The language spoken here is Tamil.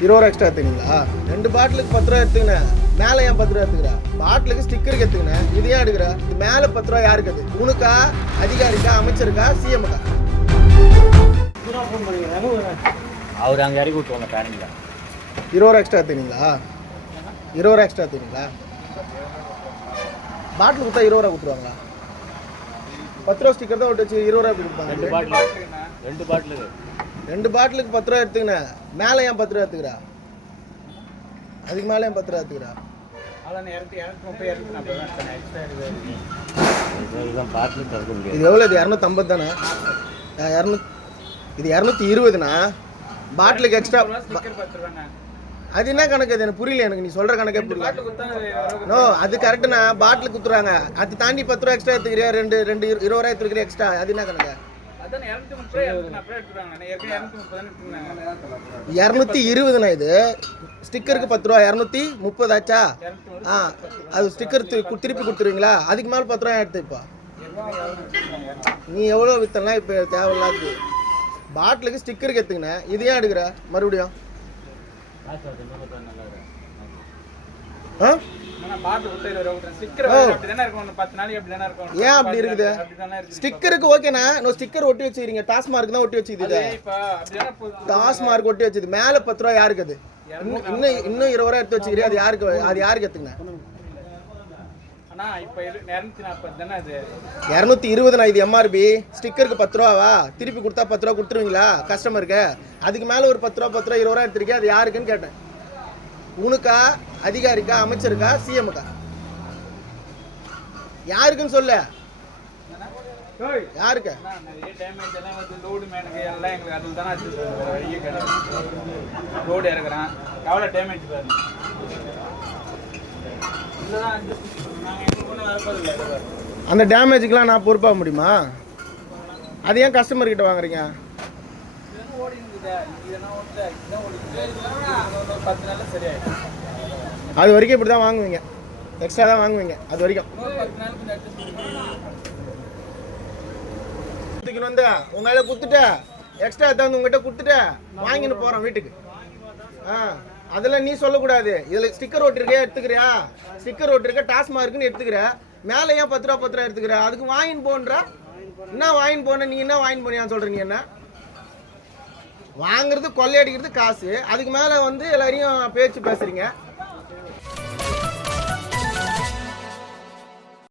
20 ரூபா எக்ஸ்ட்ரா எடுத்துங்களா? 2 பாட்டிலுக்கு 10 ரூபா எடுத்துக்கினேன். மேலே ஏன் 10 ரூபா எடுத்துக்கிறா? பாட்டிலுக்கு ஸ்டிக்கருக்கு எடுத்துக்கினேன். இது ஏன் எடுக்கிற? மேலே 10 ரூபா யாருக்கு அது? உனக்கா, அதிகாரிக்கா, அமைச்சருக்கா, சிஎம்க்கா? அவர் அங்கே இறக்கி விட்டுவாங்க பேரண்ட்ல. 20 ரூபா எக்ஸ்ட்ரா எடுத்துக்கிங்களா? 20 ரூபா எக்ஸ்ட்ரா எடுத்துக்கிங்களா? பாட்டில் கொடுத்தா 20 ரூபா கொடுத்துருவாங்களா? 10 ரூபா ஸ்டிக்கர் தான் ஒட்டி வச்சு 20 ரூபா கொடுப்பாங்க. 2 பாட்டிலுக்கு 2 பாட்டிலுக்கு 10 ரூபா எடுத்துக்கினேன். மேலே ஏன் 10 ரூபா எடுத்துக்கிறா? அதுக்கு மேலே ஏன் 10 ரூபா எடுத்துக்கிறா? இது எவ்வளோ? இது 250 தானே? இது 220ண்ணா. பாட்டிலுக்கு எக்ஸ்ட்ரா அது என்ன கணக்கு? அது எனக்கு புரியல. எனக்கு நீ சொல்கிற கணக்கே புரியல. நோ, அது கரெக்டுண்ணா. பாட்டில் குத்துறாங்க. அது தாண்டி 10 ரூபா எக்ஸ்ட்ரா எடுத்துக்கிறியா? 20 ரூபா எடுத்துக்கிறியா எக்ஸ்ட்ரா? அது என்ன கணக்கு? 220ண்ணா. இது ஸ்டிக்கருக்கு 10 ரூபா. 230 ஆச்சா? அது ஸ்டிக்கர் திருப்பி கொடுத்துருவீங்களா? அதுக்கு மேலே 10 ரூபா எடுத்து. இப்போ நீ எவ்வளோ வித்தலாம்? இப்போ தேவையில்லாது. பாட்டிலுக்கு ஸ்டிக்கருக்கு எடுத்துக்கினேன். இது ஏன் எடுக்கிற மறுபடியும்? ஏன் அப்படி இருக்குது? ஸ்டிக்கருக்கு ஓகேண்ணா. நான் ஸ்டிக்கர் ஒட்டி வச்சுக்கிறீங்க. டாஸ்மார்க் தான் ஒட்டி வச்சுக்குது. டாஸ்மார்க் ஒட்டி வச்சுது. மேலே 10 ரூபா யாருக்கு அது? இன்னும் 20 ரூபா எடுத்து வச்சுக்கிறீங்க. அது யாருக்கு? அது யாருக்கு எடுத்துங்க? 220ண்ணா. இது எம்ஆர்பி. ஸ்டிக்கருக்கு 10 ரூபாவா? திருப்பி கொடுத்தா 10 ரூபா கொடுத்துருவீங்களா கஸ்டமருக்கு? அதுக்கு மேலே ஒரு 10 ரூபா 20 ரூபா எடுத்துருக்கேன். அது யாருக்குன்னு கேட்டேன். உனக்கா, அதிகாரிக்கா, அமைச்சருக்கா, சிஎம்க்கா? யாருக்குன்னு சொல்ல. யாருக்கு? அந்த டேமேஜுக்கெலாம் நான் பொறுப்பாக முடியுமா? அது ஏன் கஸ்டமர் கிட்ட வாங்குறீங்க? அது வரைக்கும் இப்படி தான் வாங்குவீங்க. எக்ஸ்ட்ரா தான் வாங்குவீங்க அது வரைக்கும். வந்து உங்களால கொடுத்துட்டு எக்ஸ்ட்ரா எடுத்து உங்ககிட்ட கொடுத்துட்டு வாங்கின்னு போகிறோம் வீட்டுக்கு. அதெல்லாம் நீ சொல்லக்கூடாது. இதில் ஸ்டிக்கர் ஒட்டிருக்கே எடுத்துக்கிறியா? ஸ்டிக்கர் ஒட்டிருக்க டாஸ்மார்க்குன்னு எடுத்துக்கிற. மேலே ஏன் 10 ரூபா எடுத்துக்கிற? அதுக்கு வாங்கின்னு போன்ற. என்ன வாங்கின்னு போன? நீ என்ன வாங்கின்னு போனியான்னு சொல்கிறீங்க? என்ன வாங்குறது? கொள்ளையடிக்கிறது காசு. அதுக்கு மேலே வந்து எல்லாரையும் பேச்சு பேசுகிறீங்க.